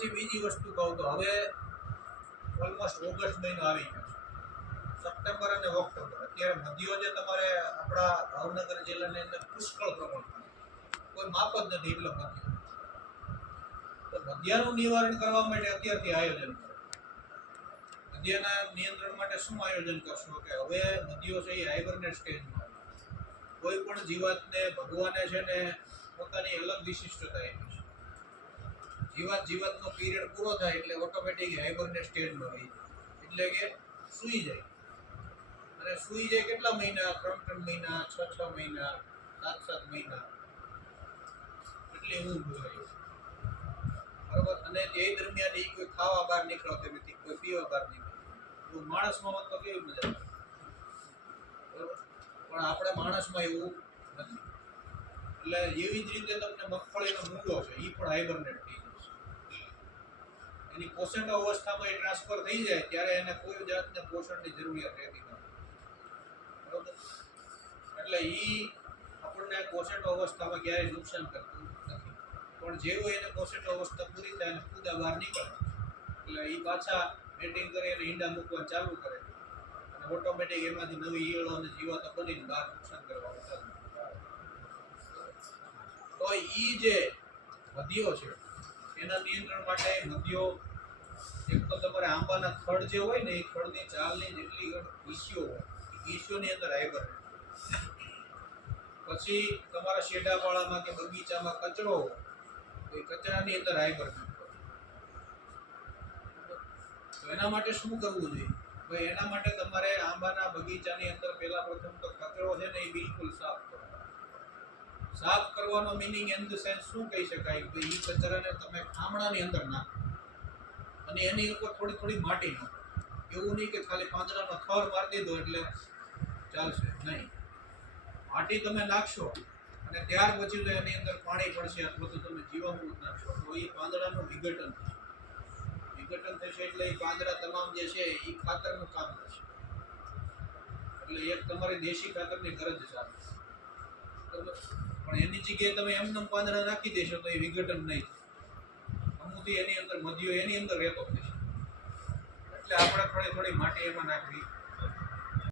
પછી બીજી વસ્તુ કહું તો હવે ઓલમોસ્ટ ઓગસ્ટ મહિનો આવી ગયો છે. સપ્ટેમ્બર અને ઓક્ટોબર. અત્યારે નદીઓ જે તમારે આપણા ભાવનગર જિલ્લાની અંદર પુષ્કળ પ્રમાણમાં કોઈ માપ જ નથી એટલે નદીઓ તો નદીયાનું નિવારણ કરવા માટે અત્યારથી આયોજન કરો. નદીઓના નિયંત્રણ માટે શું આયોજન કરશો? કે હવે નદીઓ છે એ હાઇબરનેટ સ્ટેજમાં. કોઈ પણ જીવાતને ભગવાને છે ને પોતાની અલગ વિશિષ્ટતા આપી છે. જીવાત જીવાતનો પીરિયડ પૂરો થાય એટલે ઓટોમેટિક હાઇબરને સ્ટેજમાં આવી એટલે કે સૂઈ જાય. અને સૂઈ જાય કેટલા મહિના? ત્રણ ત્રણ મહિના, છ છ મહિના, સાત સાત મહિના. એટલે ઊંઘ હોય. બરોબર? અને તે દરમિયાન એ કોઈ ખાવા બહાર નીકળતો નથી, કોઈ પીવા બહાર નીકળતો એવું માણસમાં હોત તો કેવી મજા બરોબર? પણ આપણે માણસમાં એવું નથી. એટલે એવી જ રીતે તમને મગફળીનો મૂળો છે એ પણ હાઇબરનેટ થઈ એની પોષણ અવસ્થામાં એ ટ્રાન્સફર થઈ જાય, ત્યારે એને કોઈ જાતને પોષણની જરૂરિયાત રહેતી નથી. બરોબર? એટલે એ આપણને પોષણ અવસ્થામાં ક્યારેય નુકસાન કરતું નથી. પણ જેવું એને પોષણ અવસ્થા પૂરી થાય અને કુદા બહાર નીકળે, એટલે એ પાછા મેટિંગ કરી અને ઈંડા મૂકવાનું ચાલુ કરે. અને ઓટોમેટિક એમાંથી નવી ઈયળો અને જીવાતો બનીને બહાર નુકસાન કરવાનું ચાલુ તો ઈ જે વધ્યો છે એના નિયંત્રણ માટે નદીઓ, એક તો તમારે આંબાના થડ જે હોય ને, એ થડની ચાલની જેટલી ઈસ્યો હોય ઈસ્યોની અંદર હાઈબર પછી તમારા શેડાપાળામાં કે બગીચામાં કચરો એ કચરાની અંદર હાઈબર તો એના માટે શું કરવું જોઈએ? ભાઈ એના માટે તમારે આંબાના બગીચાની અંદર પહેલા પ્રથમ તો કચરો છે ને એ બિલકુલ સાફ સાફ કરવાનો મિનિંગ ઇન ધ સેન્સ શું કહી શકાય? કે એ કચરાને તમે ખામણાની અંદર નાખો. અને એની ઉપર થોડી થોડી માટી નાખો. એવું નહીં કે ખાલી પાંદડાનો થર મારી દીધો એટલે ચાલશે. નહીં. માટી તમે નાખશો અને ત્યાર પછી તો એની અંદર પાણી પડશે. અથવા તો તમે જીવામૃત નાખશો. તો એ પાંદડાનું વિઘટન થશે. વિઘટન થશે એટલે એ પાંદડા તમામ જે છે એ ખાતરનું કામ કરશે. એટલે એક તમારી દેશી ખાતરની ગરજ છે. પણ એની જગ્યાએ તમે એમનેમ પાંદડા નાખી દેશો તો એ વિઘટન નહીં અમુથી એની અંદર મધ્યો એની અંદર રહેતો થશે એટલે આપણે થોડી થોડી માટી એમાં નાખવી.